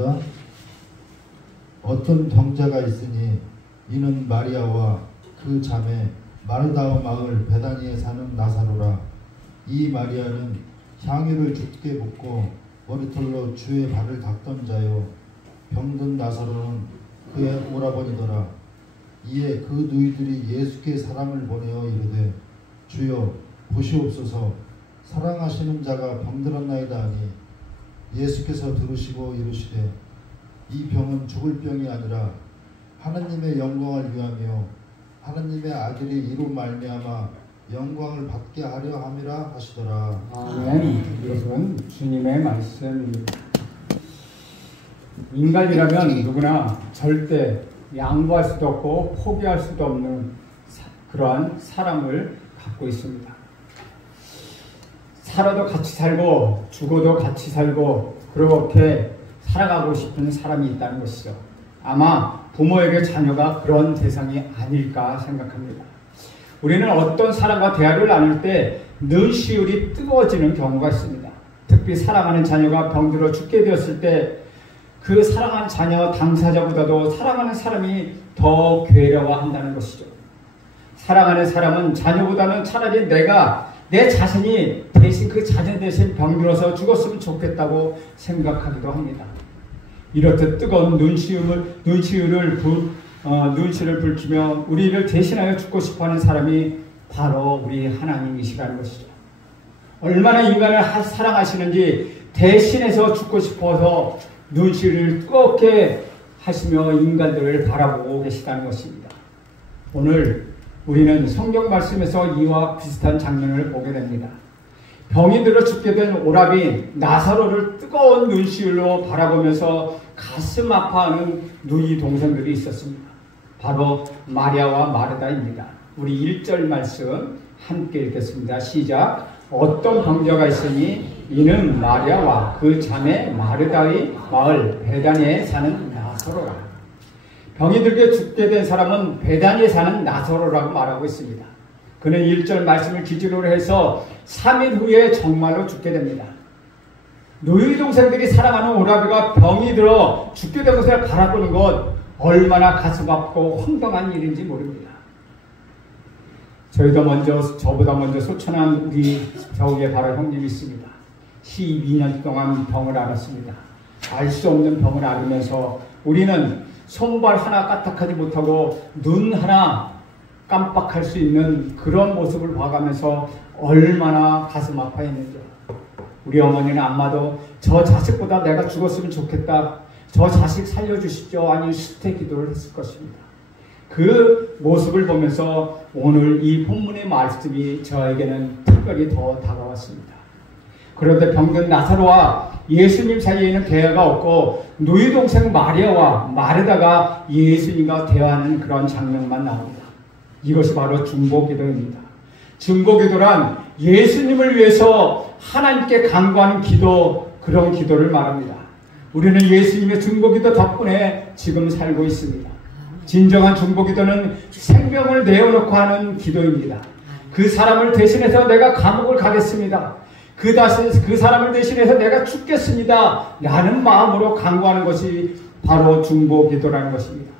읽겠습니다. 어떤 병자가 있으니 이는 마리아와 그 자매 마르다의 마을 베다니에 사는 나사로라. 이 마리아는 향유를 주께 붓고 머리털로 주의 발을 닦던 자요, 병든 나사로는 그의 오라버니더라. 이에 그 누이들이 예수께 사람을 보내어 이르되 주여 보시옵소서, 사랑하시는 자가 병들었나이다 하니 예수께서 들으시고 이르시되 이 병은 죽을 병이 아니라 하나님의 영광을 위하며 하나님의 아들이 이로 말미암아 영광을 받게 하려 함이라 하시더라. 아멘. 이것은 주님의 말씀입니다. 인간이라면 누구나 절대 양보할 수도 없고 포기할 수도 없는 그러한 사람을 갖고 있습니다. 살아도 같이 살고 죽어도 같이 살고 그렇게 살아가고 싶은 사람이 있다는 것이죠. 아마 부모에게 자녀가 그런 대상이 아닐까 생각합니다. 우리는 어떤 사람과 대화를 나눌 때 눈시울이 뜨거워지는 경우가 있습니다. 특히 사랑하는 자녀가 병들어 죽게 되었을 때 그 사랑하는 자녀 당사자보다도 사랑하는 사람이 더 괴로워한다는 것이죠. 사랑하는 사람은 자녀보다는 차라리 내 자신이 대신 그 자녀 대신 병들어서 죽었으면 좋겠다고 생각하기도 합니다. 이렇듯 뜨거운 눈시를 붉히며 우리를 대신하여 죽고 싶어하는 사람이 바로 우리 하나님이시라는 것이죠. 얼마나 인간을 사랑하시는지 대신해서 죽고 싶어서 눈시를 뜨겁게 하시며 인간들을 바라보고 계시다는 것입니다. 오늘 우리는 성경 말씀에서 이와 비슷한 장면을 보게 됩니다. 병이 들어 죽게 된 오라비 나사로를 뜨거운 눈시울로 바라보면서 가슴 아파하는 누이 동생들이 있었습니다. 바로 마리아와 마르다입니다. 우리 1절 말씀 함께 읽겠습니다. 시작. 어떤 병자가 있으니 이는 마리아와 그 자매 마르다의 마을 베다니에 사는 나사로라. 병이 들게 죽게 된 사람은 베다니에 사는 나사로라고 말하고 있습니다. 그는 1절 말씀을 기준으로 해서 3일 후에 정말로 죽게 됩니다. 누이 동생들이 사랑하는 오라비가 병이 들어 죽게 된 것을 바라보는 것 얼마나 가슴 아프고 황당한 일인지 모릅니다. 저보다 먼저 소천한 우리 저에게 바로 형님이 있습니다. 12년 동안 병을 앓았습니다. 알 수 없는 병을 앓으면서 우리는 손발 하나 까딱하지 못하고 눈 하나 깜빡할 수 있는 그런 모습을 봐가면서 얼마나 가슴 아파했는지. 우리 어머니는 아마도 저 자식보다 내가 죽었으면 좋겠다, 저 자식 살려주십시오, 아니 수태 기도를 했을 것입니다. 그 모습을 보면서 오늘 이 본문의 말씀이 저에게는 특별히 더 다가왔습니다. 그런데 병든 나사로와 예수님 사이에는 대화가 없고 누이 동생 마리아와 마르다가 예수님과 대화하는 그런 장면만 나옵니다. 이것이 바로 중보기도입니다. 중보기도란 예수님을 위해서 하나님께 간구하는 기도, 그런 기도를 말합니다. 우리는 예수님의 중보기도 덕분에 지금 살고 있습니다. 진정한 중보기도는 생명을 내어놓고 하는 기도입니다. 그 사람을 대신해서 내가 감옥을 가겠습니다, 그 사람을 대신해서 내가 죽겠습니다 라는 마음으로 간구하는 것이 바로 중보기도라는 것입니다.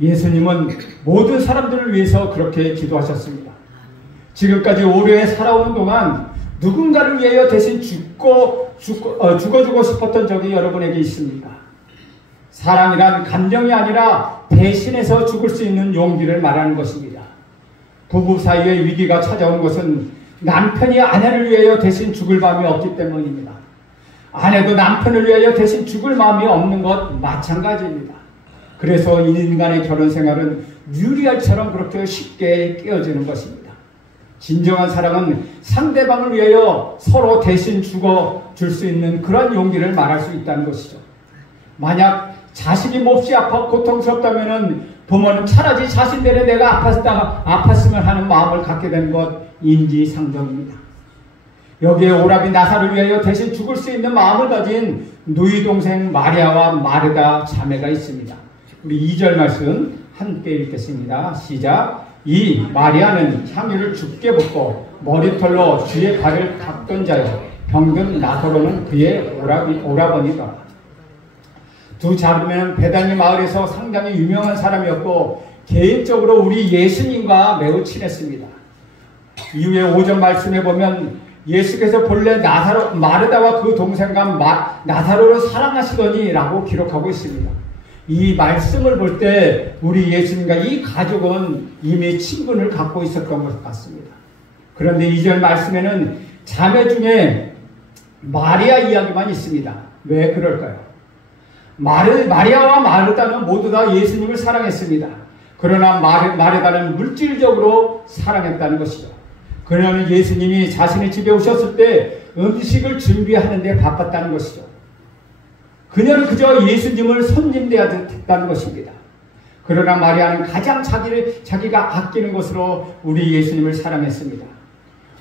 예수님은 모든 사람들을 위해서 그렇게 기도하셨습니다. 지금까지 오래 살아오는 동안 누군가를 위하여 대신 죽어주고 싶었던 적이 여러분에게 있습니까? 사랑이란 감정이 아니라 대신해서 죽을 수 있는 용기를 말하는 것입니다. 부부 사이의 위기가 찾아온 것은 남편이 아내를 위하여 대신 죽을 마음이 없기 때문입니다. 아내도 남편을 위하여 대신 죽을 마음이 없는 것 마찬가지입니다. 그래서 인간의 결혼 생활은 유리알처럼 그렇게 쉽게 깨어지는 것입니다. 진정한 사랑은 상대방을 위하여 서로 대신 죽어줄 수 있는 그런 용기를 말할 수 있다는 것이죠. 만약 자식이 몹시 아파 고통스럽다면 부모는 차라리 자신들의 내가 아팠으면 하는 마음을 갖게 되는 것 인지상정입니다. 여기에 오라비 나사를 위하여 대신 죽을 수 있는 마음을 가진 누이 동생 마리아와 마르다 자매가 있습니다. 우리 2절 말씀 함께 읽겠습니다. 시작. 이 마리아는 향유를 주께 붓고 머리털로 주의 발을 닦던 자요, 병든 나사로는 그의 오라버니더라. 두 자매는 베다니 마을에서 상당히 유명한 사람이었고 개인적으로 우리 예수님과 매우 친했습니다. 이후에 5절 말씀에 보면 예수께서 본래 마르다와 그 동생과 나사로를 사랑하시더니 라고 기록하고 있습니다. 이 말씀을 볼 때 우리 예수님과 이 가족은 이미 친분을 갖고 있었던 것 같습니다. 그런데 2절 말씀에는 자매 중에 마리아 이야기만 있습니다. 왜 그럴까요? 마리아와 마르다는 모두 다 예수님을 사랑했습니다. 그러나 마르다는 물질적으로 사랑했다는 것이죠. 그녀는 예수님이 자신의 집에 오셨을 때 음식을 준비하는 데 바빴다는 것이죠. 그녀는 그저 예수님을 손님대야 했다는 것입니다. 그러나 마리아는 가장 자기가 아끼는 것으로 우리 예수님을 사랑했습니다.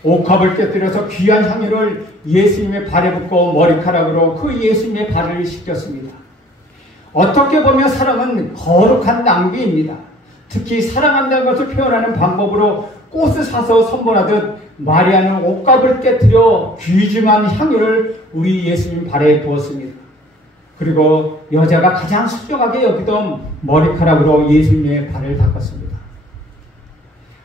옥합을 깨뜨려서 귀한 향유를 예수님의 발에 붓고 머리카락으로 그 예수님의 발을 씻겼습니다. 어떻게 보면 사랑은 거룩한 낭비입니다. 특히 사랑한다는 것을 표현하는 방법으로 꽃을 사서 선물하듯 마리아는 옷값을 깨뜨려 귀중한 향유를 우리 예수님 발에 부었습니다. 그리고 여자가 가장 소중하게 여기던 머리카락으로 예수님의 발을 닦았습니다.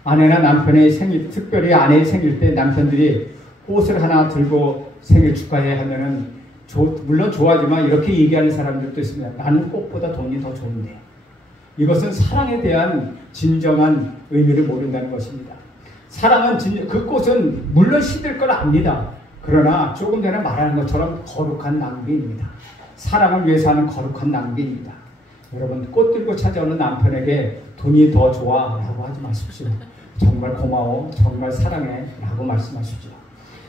아내나 남편의 생일, 특별히 아내의 생일 때 남편들이 꽃을 하나 들고 생일 축하해 하면은 물론 좋아하지만 이렇게 얘기하는 사람들도 있습니다. 나는 꽃보다 돈이 더 좋은데. 이것은 사랑에 대한 진정한 의미를 모른다는 것입니다. 사랑은 그 꽃은 물론 시들 걸 압니다. 그러나 조금 전에 말하는 것처럼 거룩한 낭비입니다. 사랑을 위해서 하는 거룩한 낭비입니다. 여러분, 꽃 들고 찾아오는 남편에게 돈이 더 좋아 라고 하지 마십시오. 정말 고마워, 정말 사랑해 라고 말씀하십시오.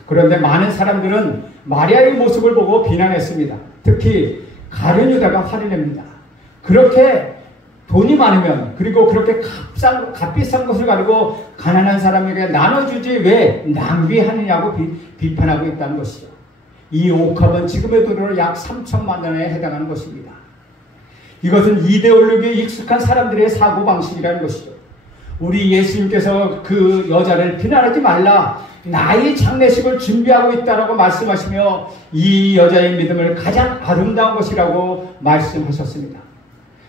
그런데 많은 사람들은 마리아의 모습을 보고 비난했습니다. 특히 가룟 유다가 화를 냅니다. 그렇게 돈이 많으면, 그리고 그렇게 값비싼 것을 가지고 가난한 사람에게 나눠주지 왜 낭비하느냐고 비판하고 있다는 것이죠. 이 옥합은 지금의 돈으로 약 3천만 원에 해당하는 것입니다. 이것은 이데올로기에 익숙한 사람들의 사고방식이라는 것이죠. 우리 예수님께서 그 여자를 비난하지 말라, 나의 장례식을 준비하고 있다라고 말씀하시며 이 여자의 믿음을 가장 아름다운 것이라고 말씀하셨습니다.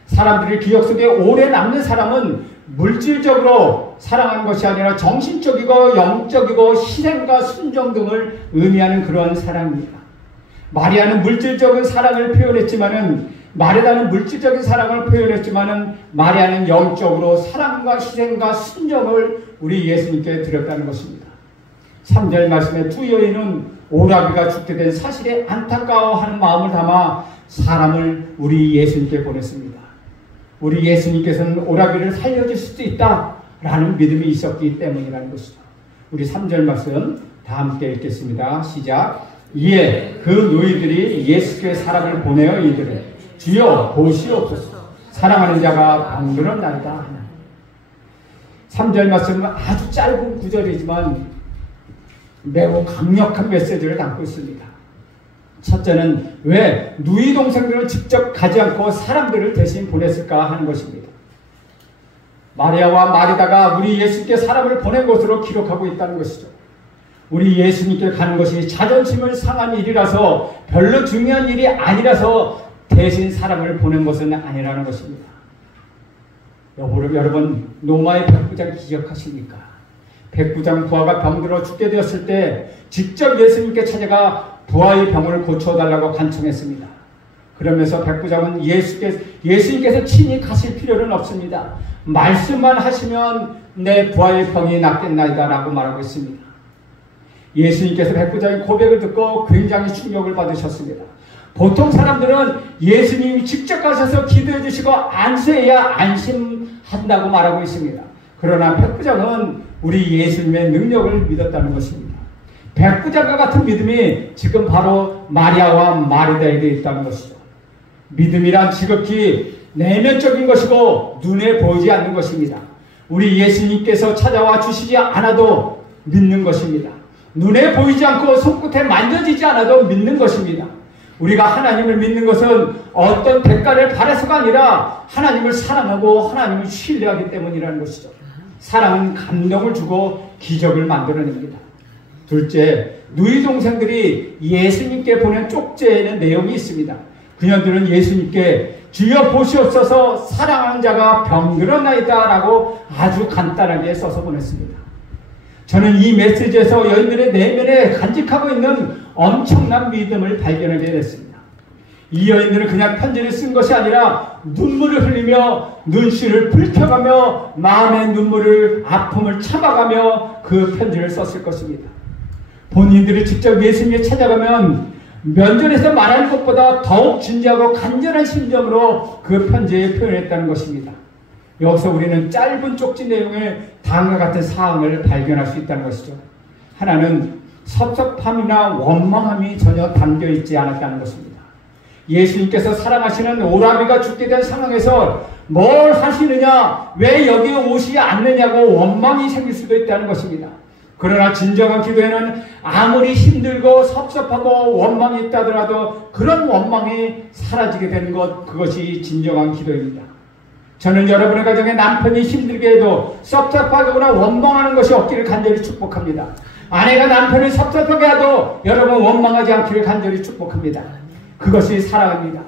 사람들의 기억 속에 오래 남는 사람은 물질적으로 사랑하는 것이 아니라 정신적이고 영적이고 희생과 순종 등을 의미하는 그런 사랑입니다. 마리아는 물질적인 사랑을 표현했지만은, 마르다는 물질적인 사랑을 표현했지만은 마리아는 영적으로 사랑과 희생과 순종을 우리 예수님께 드렸다는 것입니다. 3절 말씀에 두 여인은 오라비가 죽게 된 사실에 안타까워하는 마음을 담아 사람을 우리 예수님께 보냈습니다. 우리 예수님께서는 오라비를 살려줄 수도 있다라는 믿음이 있었기 때문이라는 것이죠. 우리 3절 말씀 다 함께 읽겠습니다. 시작. 이에 그 노이들이 예수께 사람을 보내어 이르되 주여 보시옵소서, 사랑하는 자가 방문한나이다. 3절 말씀은 아주 짧은 구절이지만 매우 강력한 메시지를 담고 있습니다. 첫째는 왜 누이 동생들을 직접 가지 않고 사람들을 대신 보냈을까 하는 것입니다. 마리아와 마리다가 우리 예수님께 사람을 보낸 것으로 기록하고 있다는 것이죠. 우리 예수님께 가는 것이 자존심을 상한 일이라서, 별로 중요한 일이 아니라서 대신 사람을 보낸 것은 아니라는 것입니다. 여러분, 노마의 백부장 기억하십니까? 백부장 부하가 병들어 죽게 되었을 때 직접 예수님께 찾아가 부하의 병을 고쳐달라고 간청했습니다. 그러면서 백부장은 예수님께서 친히 가실 필요는 없습니다. 말씀만 하시면 내 부하의 병이 낫겠나이다 라고 말하고 있습니다. 예수님께서 백부장의 고백을 듣고 굉장히 충격을 받으셨습니다. 보통 사람들은 예수님이 직접 가셔서 기도해 주시고 안수해야 안심한다고 말하고 있습니다. 그러나 백부장은 우리 예수님의 능력을 믿었다는 것입니다. 백부장과 같은 믿음이 지금 바로 마리아와 마르다에게 있다는 것이죠. 믿음이란 지극히 내면적인 것이고 눈에 보이지 않는 것입니다. 우리 예수님께서 찾아와 주시지 않아도 믿는 것입니다. 눈에 보이지 않고 손끝에 만져지지 않아도 믿는 것입니다. 우리가 하나님을 믿는 것은 어떤 대가를 바라서가 아니라 하나님을 사랑하고 하나님을 신뢰하기 때문이라는 것이죠. 사랑은 감동을 주고 기적을 만들어냅니다. 둘째, 누이 동생들이 예수님께 보낸 쪽지에는 내용이 있습니다. 그녀들은 예수님께 주여 보시옵소서 사랑하는 자가 병들었나이다 라고 아주 간단하게 써서 보냈습니다. 저는 이 메시지에서 여인들의 내면에 간직하고 있는 엄청난 믿음을 발견하게 됐습니다. 이 여인들은 그냥 편지를 쓴 것이 아니라 눈물을 흘리며 눈시를 붉혀가며 마음의 눈물을 아픔을 참아가며 그 편지를 썼을 것입니다. 본인들이 직접 예수님에 찾아가면 면전에서 말하는 것보다 더욱 진지하고 간절한 심정으로 그 편지에 표현했다는 것입니다. 여기서 우리는 짧은 쪽지 내용의 다음과 같은 사항을 발견할 수 있다는 것이죠. 하나는 섭섭함이나 원망함이 전혀 담겨있지 않았다는 것입니다. 예수님께서 사랑하시는 오라비가 죽게 된 상황에서 뭘 하시느냐, 왜 여기에 오시지 않느냐고 원망이 생길 수도 있다는 것입니다. 그러나 진정한 기도에는 아무리 힘들고 섭섭하고 원망이 있다 하더라도 그런 원망이 사라지게 되는 것, 그것이 진정한 기도입니다. 저는 여러분의 가정에 남편이 힘들게 해도 섭섭하거나 원망하는 것이 없기를 간절히 축복합니다. 아내가 남편을 섭섭하게 해도 여러분 원망하지 않기를 간절히 축복합니다. 그것이 사랑입니다.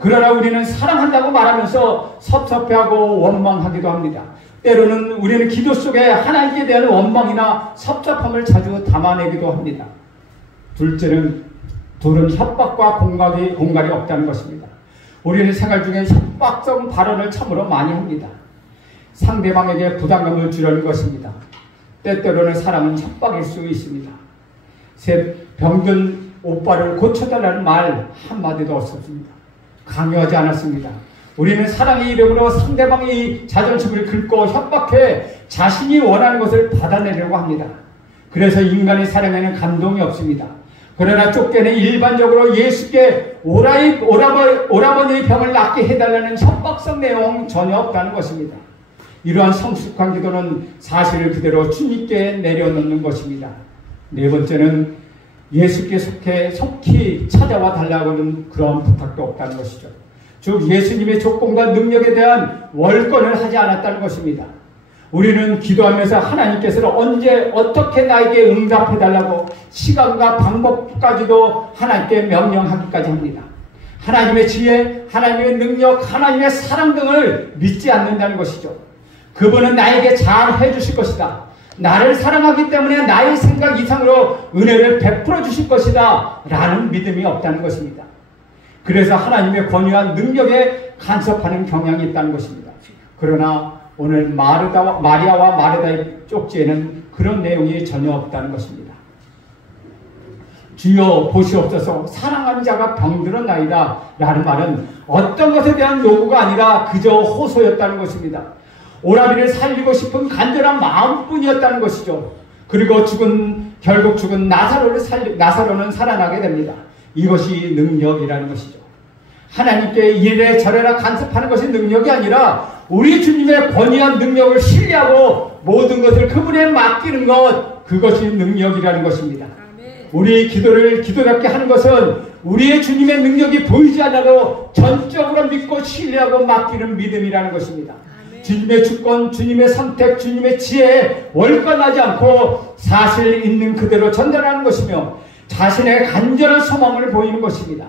그러나 우리는 사랑한다고 말하면서 섭섭해하고 원망하기도 합니다. 때로는 우리는 기도 속에 하나님께 대한 원망이나 섭섭함을 자주 담아내기도 합니다. 둘은 협박과 공갈이 없다는 것입니다. 우리는 생활 중에 협박성 발언을 참으로 많이 합니다. 상대방에게 부담감을 주려는 것입니다. 때때로는 사랑은 협박일 수 있습니다. 병든 오빠를 고쳐달라는 말 한마디도 없었습니다. 강요하지 않았습니다. 우리는 사랑의 이름으로 상대방의 자존심을 긁고 협박해 자신이 원하는 것을 받아내려고 합니다. 그래서 인간의 사랑에는 감동이 없습니다. 그러나 쫓겨내 일반적으로 예수께 오라버니의 병을 낫게 해달라는 협박성 내용 전혀 없다는 것입니다. 이러한 성숙한 기도는 사실을 그대로 주님께 내려놓는 것입니다. 네 번째는 예수께 속히 찾아와 달라고 하는 그런 부탁도 없다는 것이죠. 즉 예수님의 조건과 능력에 대한 월권을 하지 않았다는 것입니다. 우리는 기도하면서 하나님께서는 언제 어떻게 나에게 응답해달라고 시간과 방법까지도 하나님께 명령하기까지 합니다. 하나님의 지혜, 하나님의 능력, 하나님의 사랑 등을 믿지 않는다는 것이죠. 그분은 나에게 잘 해주실 것이다. 나를 사랑하기 때문에 나의 생각 이상으로 은혜를 베풀어 주실 것이다 라는 믿음이 없다는 것입니다. 그래서 하나님의 권위한 능력에 간섭하는 경향이 있다는 것입니다. 그러나 오늘 마리아와 마르다의 쪽지에는 그런 내용이 전혀 없다는 것입니다. 주여 보시옵소서 사랑하는 자가 병들었나이다 라는 말은 어떤 것에 대한 요구가 아니라 그저 호소였다는 것입니다. 오라비를 살리고 싶은 간절한 마음뿐이었다는 것이죠. 그리고 결국 죽은 나사로는 살아나게 됩니다. 이것이 능력이라는 것이죠. 하나님께 이래저래라 간섭하는 것이 능력이 아니라 우리 주님의 권위한 능력을 신뢰하고 모든 것을 그분에 맡기는 것, 그것이 능력이라는 것입니다. 우리 기도를 기도답게 하는 것은 우리의 주님의 능력이 보이지 않아도 전적으로 믿고 신뢰하고 맡기는 믿음이라는 것입니다. 주님의 주권, 주님의 선택, 주님의 지혜에 월권하지 않고 사실 있는 그대로 전달하는 것이며 자신의 간절한 소망을 보이는 것입니다.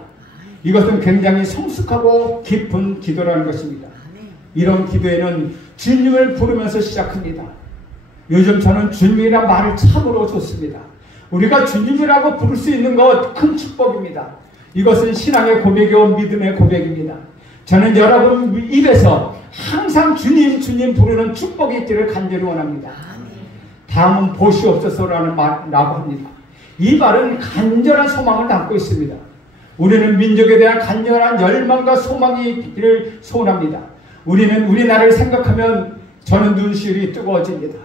이것은 굉장히 성숙하고 깊은 기도라는 것입니다. 이런 기도에는 주님을 부르면서 시작합니다. 요즘 저는 주님이란 말을 참으로 좋습니다. 우리가 주님이라고 부를 수 있는 것 큰 축복입니다. 이것은 신앙의 고백이요 믿음의 고백입니다. 저는 여러분 입에서 항상 주님 부르는 축복이 있기를 간절히 원합니다. 다음은 보시옵소서라는 말이라고 합니다. 이 말은 간절한 소망을 담고 있습니다. 우리는 민족에 대한 간절한 열망과 소망이 있기를 소원합니다. 우리는 우리나라를 생각하면 저는 눈시울이 뜨거워집니다.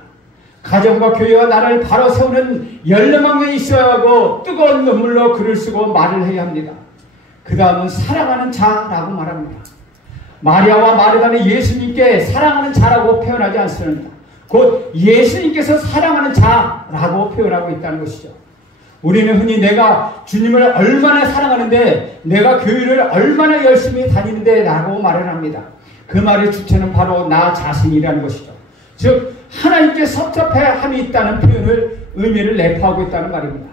가정과 교회와 나라를 바로 세우는 열망이 있어야 하고 뜨거운 눈물로 글을 쓰고 말을 해야 합니다. 그 다음은 사랑하는 자라고 말합니다. 마리아와 마르다는 예수님께 사랑하는 자라고 표현하지 않습니다. 곧 예수님께서 사랑하는 자라고 표현하고 있다는 것이죠. 우리는 흔히 내가 주님을 얼마나 사랑하는데 내가 교회를 얼마나 열심히 다니는데 라고 말을 합니다. 그 말의 주체는 바로 나 자신이라는 것이죠. 즉 하나님께 섭섭해함이 있다는 표현을 의미를 내포하고 있다는 말입니다.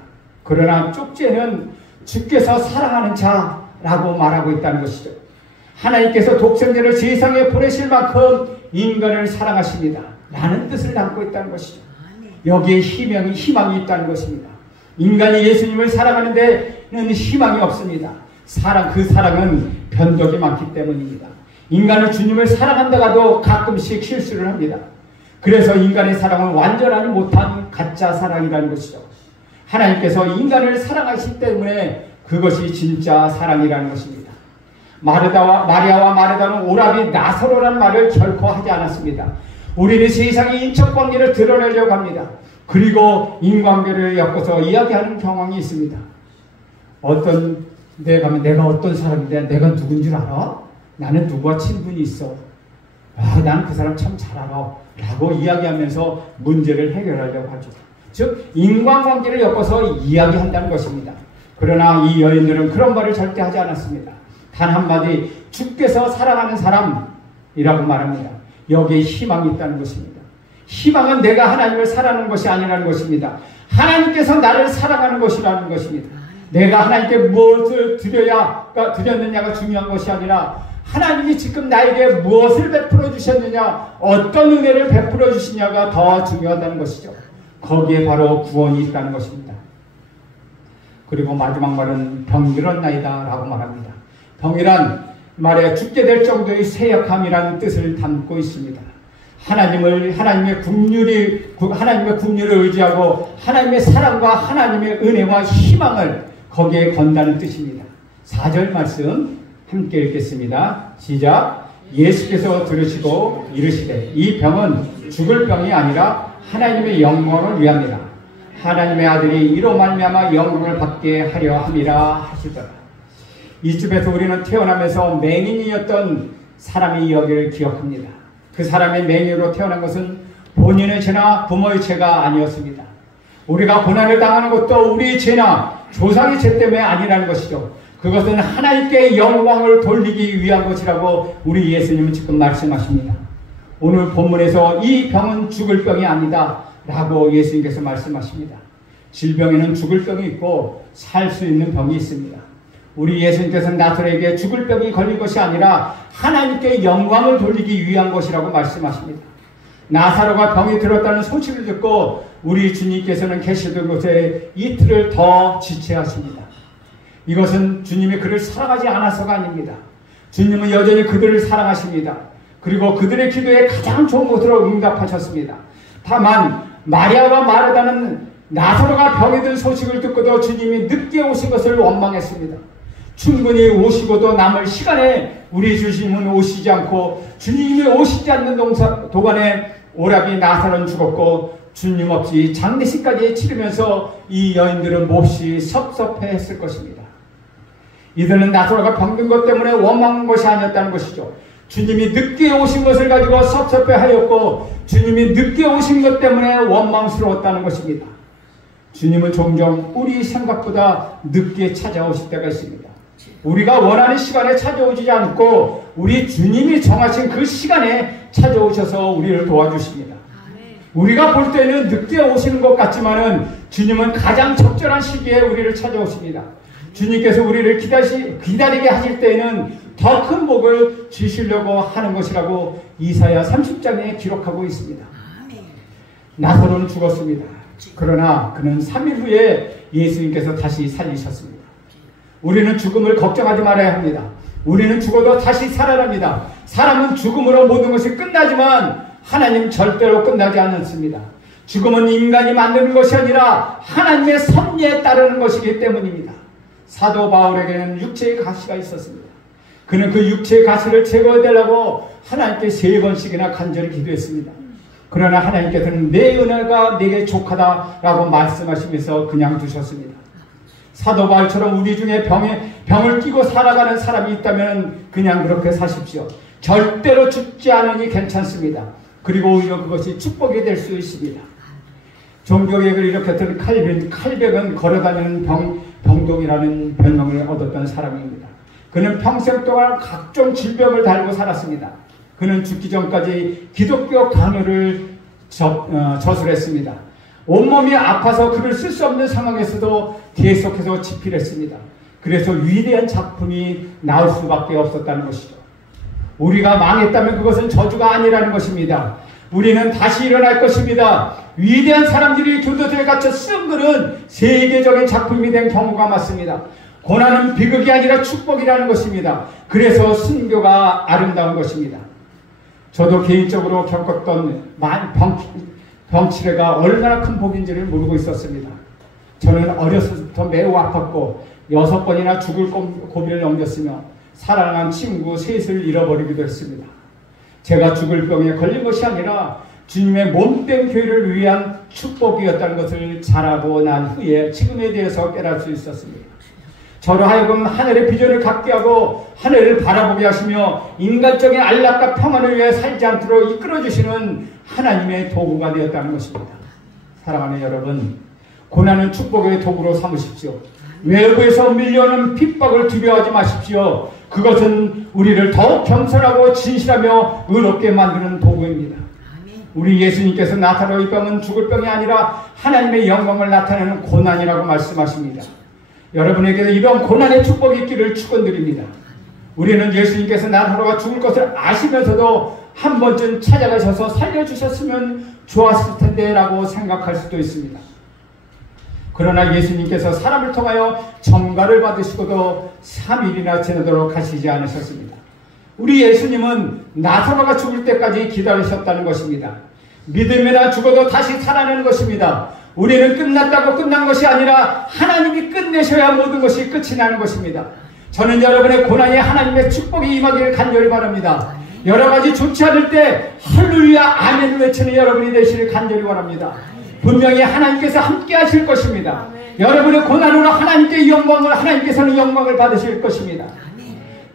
그러나 쪽지에는 주께서 사랑하는 자 라고 말하고 있다는 것이죠. 하나님께서 독생자를 세상에 보내실 만큼 인간을 사랑하십니다 라는 뜻을 담고 있다는 것이죠. 여기에 희망이 있다는 것입니다. 인간이 예수님을 사랑하는 데는 희망이 없습니다. 그 사랑은 변덕이 많기 때문입니다. 인간은 주님을 사랑한다가도 가끔씩 실수를 합니다. 그래서 인간의 사랑은 완전하지 못한 가짜 사랑이라는 것이죠. 하나님께서 인간을 사랑하시기 때문에 그것이 진짜 사랑이라는 것입니다. 마리아와 마르다는 오라비 나사로라는 말을 결코 하지 않았습니다. 우리는 세상의 인척관계를 드러내려고 합니다. 그리고 인관계를 엮어서 이야기하는 경향이 있습니다. 어떤 데 가면 내가 어떤 사람인데 내가 누군 줄 알아? 나는 누구와 친분이 있어. 나는 그 사람 참 잘 알아. 라고 이야기하면서 문제를 해결하려고 하죠. 즉 인간관계를 엮어서 이야기한다는 것입니다. 그러나 이 여인들은 그런 말을 절대 하지 않았습니다. 단 한마디 주께서 사랑하는 사람이라고 말합니다. 여기에 희망이 있다는 것입니다. 희망은 내가 하나님을 사랑하는 것이 아니라는 것입니다. 하나님께서 나를 사랑하는 것이라는 것입니다. 내가 하나님께 무엇을 드렸느냐가 중요한 것이 아니라 하나님이 지금 나에게 무엇을 베풀어 주셨느냐, 어떤 은혜를 베풀어 주시냐가 더 중요하다는 것이죠. 거기에 바로 구원이 있다는 것입니다. 그리고 마지막 말은 병들었나이다 라고 말합니다. 병이란 말에 죽게 될 정도의 쇠약함이라는 뜻을 담고 있습니다. 하나님의 국률을 의지하고 하나님의 사랑과 하나님의 은혜와 희망을 거기에 건다는 뜻입니다. 4절 말씀 함께 읽겠습니다. 시작. 예수께서 들으시고 이르시되 이 병은 죽을 병이 아니라 하나님의 영광을 위함이라. 하나님의 아들이 이로 말미암아 영광을 받게 하려 함이라 하시더라. 이쯤에서 우리는 태어나면서 맹인이었던 사람의 이야기를 기억합니다. 그 사람의 맹인으로 태어난 것은 본인의 죄나 부모의 죄가 아니었습니다. 우리가 고난을 당하는 것도 우리의 죄나 조상의 죄 때문에 아니라는 것이죠. 그것은 하나님께 영광을 돌리기 위한 것이라고 우리 예수님은 지금 말씀하십니다. 오늘 본문에서 이 병은 죽을 병이 아니다 라고 예수님께서 말씀하십니다. 질병에는 죽을 병이 있고 살 수 있는 병이 있습니다. 우리 예수님께서는 나사로에게 죽을 병이 걸린 것이 아니라 하나님께 영광을 돌리기 위한 것이라고 말씀하십니다. 나사로가 병이 들었다는 소식을 듣고 우리 주님께서는 계시던 곳에 이틀을 더 지체하십니다. 이것은 주님이 그를 사랑하지 않아서가 아닙니다. 주님은 여전히 그들을 사랑하십니다. 그리고 그들의 기도에 가장 좋은 것으로 응답하셨습니다. 다만 마리아와 마르다는 나사로가 병이 든 소식을 듣고도 주님이 늦게 오신 것을 원망했습니다. 충분히 오시고도 남을 시간에 우리 주님은 오시지 않고 주님이 오시지 않는 동안에 오라비 나사로는 죽었고 주님 없이 장례식까지 치르면서 이 여인들은 몹시 섭섭해했을 것입니다. 이들은 나사로가 병든 것 때문에 원망한 것이 아니었다는 것이죠. 주님이 늦게 오신 것을 가지고 섭섭해하였고 주님이 늦게 오신 것 때문에 원망스러웠다는 것입니다. 주님은 종종 우리 생각보다 늦게 찾아오실 때가 있습니다. 우리가 원하는 시간에 찾아오지 않고 우리 주님이 정하신 그 시간에 찾아오셔서 우리를 도와주십니다. 우리가 볼 때는 늦게 오시는 것 같지만은 주님은 가장 적절한 시기에 우리를 찾아오십니다. 주님께서 우리를 기다리게 하실 때에는 더 큰 복을 주시려고 하는 것이라고 이사야 30장에 기록하고 있습니다. 나사로는 죽었습니다. 그러나 그는 3일 후에 예수님께서 다시 살리셨습니다. 우리는 죽음을 걱정하지 말아야 합니다. 우리는 죽어도 다시 살아납니다. 사람은 죽음으로 모든 것이 끝나지만 하나님 절대로 끝나지 않습니다. 죽음은 인간이 만드는 것이 아니라 하나님의 섭리에 따르는 것이기 때문입니다. 사도 바울에게는 육체의 가시가 있었습니다. 그는 그 육체의 가시를 제거해달라고 하나님께 3번씩이나 간절히 기도했습니다. 그러나 하나님께서는 내 은혜가 내게 족하다라고 말씀하시면서 그냥 두셨습니다. 사도 바울처럼 우리 중에 병을 끼고 살아가는 사람이 있다면 그냥 그렇게 사십시오. 절대로 죽지 않으니 괜찮습니다. 그리고 오히려 그것이 축복이 될 수 있습니다. 종교개혁을 일으켰던 칼백은 걸어다니는 병동이라는 별명을 얻었던 사람입니다. 그는 평생 동안 각종 질병을 달고 살았습니다. 그는 죽기 전까지 기독교 강요를 저술했습니다. 온몸이 아파서 글을 쓸 수 없는 상황에서도 계속해서 집필했습니다. 그래서 위대한 작품이 나올 수밖에 없었다는 것이죠. 우리가 망했다면 그것은 저주가 아니라는 것입니다. 우리는 다시 일어날 것입니다. 위대한 사람들이 교도소에 갇혀 쓴 글은 세계적인 작품이 된 경우가 많습니다. 고난은 비극이 아니라 축복이라는 것입니다. 그래서 순교가 아름다운 것입니다. 저도 개인적으로 겪었던 병치레가 얼마나 큰 복인지를 모르고 있었습니다. 저는 어렸을 때부터 매우 아팠고 6번이나 죽을 고비를 넘겼으며 사랑한 친구 셋을 잃어버리기도 했습니다. 제가 죽을 병에 걸린 것이 아니라 주님의 몸된 교회를 위한 축복이었다는 것을 자라고 난 후에 지금에 대해서 깨달을 수 있었습니다. 저로 하여금 하늘의 비전을 갖게 하고 하늘을 바라보게 하시며 인간적인 안락과 평안을 위해 살지 않도록 이끌어주시는 하나님의 도구가 되었다는 것입니다. 사랑하는 여러분, 고난은 축복의 도구로 삼으십시오. 외부에서 밀려오는 핍박을 두려워하지 마십시오. 그것은 우리를 더욱 겸손하고 진실하며 의롭게 만드는 도구입니다. 우리 예수님께서 나타나는 이 병은 죽을 병이 아니라 하나님의 영광을 나타내는 고난이라고 말씀하십니다. 여러분에게도 이런 고난의 축복이 있기를 축원드립니다. 우리는 예수님께서 나사로가 죽을 것을 아시면서도 한 번쯤 찾아가셔서 살려주셨으면 좋았을 텐데 라고 생각할 수도 있습니다. 그러나 예수님께서 사람을 통하여 전가를 받으시고도 3일이나 지나도록 하시지 않으셨습니다. 우리 예수님은 나사로가 죽을 때까지 기다리셨다는 것입니다. 믿음이나 죽어도 다시 살아나는 것입니다. 우리는 끝났다고 끝난 것이 아니라 하나님이 끝내셔야 모든 것이 끝이 나는 것입니다. 저는 여러분의 고난이 하나님의 축복이 임하기를 간절히 바랍니다. 여러 가지 좋지 않을 때 할렐루야 아멘을 외치는 여러분이 되시길 간절히 원합니다. 분명히 하나님께서 함께 하실 것입니다. 여러분의 고난으로 하나님께서는 영광을 받으실 것입니다.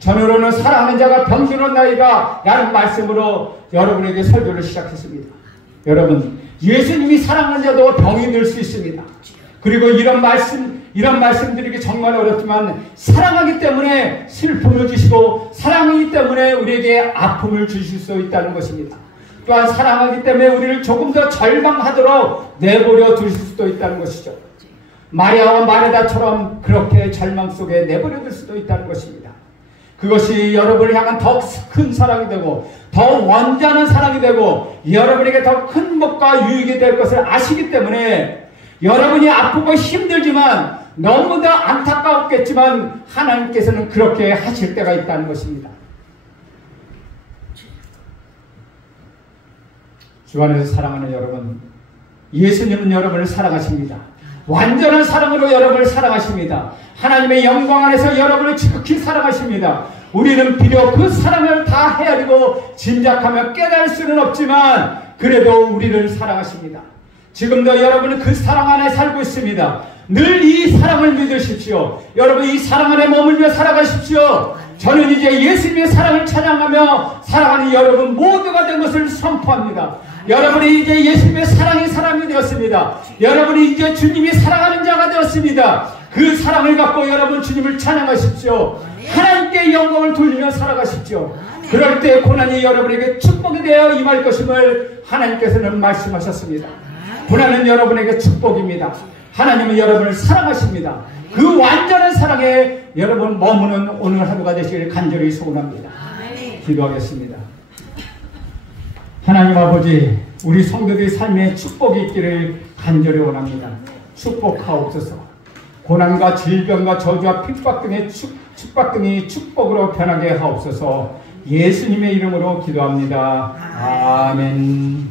전으로는 사랑하는 자가 병들은 나이다 라는 말씀으로 여러분에게 설교를 시작했습니다. 여러분, 예수님이 사랑하는 자도 병이 들 수 있습니다. 그리고 이런 말씀 드리기 정말 어렵지만 사랑하기 때문에 슬픔을 주시고 사랑하기 때문에 우리에게 아픔을 주실 수 있다는 것입니다. 또한 사랑하기 때문에 우리를 조금 더 절망하도록 내버려 두실 수도 있다는 것이죠. 마리아와 마르다처럼 그렇게 절망 속에 내버려 둘 수도 있다는 것입니다. 그것이 여러분을 향한 더 큰 사랑이 되고 더 완전한 사랑이 되고 여러분에게 더 큰 복과 유익이 될 것을 아시기 때문에 여러분이 아프고 힘들지만 너무나 안타까웠겠지만 하나님께서는 그렇게 하실 때가 있다는 것입니다. 주 안에서 사랑하는 여러분, 예수님은 여러분을 사랑하십니다. 완전한 사랑으로 여러분을 사랑하십니다. 하나님의 영광 안에서 여러분을 지극히 사랑하십니다. 우리는 비록 그 사랑을 다 헤아리고 짐작하며 깨달을 수는 없지만 그래도 우리를 사랑하십니다. 지금도 여러분은 그 사랑 안에 살고 있습니다. 늘 이 사랑을 믿으십시오. 여러분 이 사랑 안에 머물며 살아가십시오. 저는 이제 예수님의 사랑을 찬양하며 사랑하는 여러분 모두가 된 것을 선포합니다. 여러분이 이제 예수님의 사랑의 사람이 되었습니다. 여러분이 이제 주님이 사랑하는 자가 되었습니다. 그 사랑을 갖고 여러분 주님을 찬양하십시오. 하나님께 영광을 돌리며 살아가십시오. 그럴 때 고난이 여러분에게 축복이 되어 임할 것임을 하나님께서는 말씀하셨습니다. 고난은 여러분에게 축복입니다. 하나님은 여러분을 사랑하십니다. 그 완전한 사랑에 여러분 머무는 오늘 하루가 되시길 간절히 소원합니다. 기도하겠습니다. 하나님 아버지, 우리 성도들의 삶에 축복이 있기를 간절히 원합니다. 축복하옵소서. 고난과 질병과 저주와 핍박 등이 축복으로 변하게 하옵소서. 예수님의 이름으로 기도합니다. 아멘.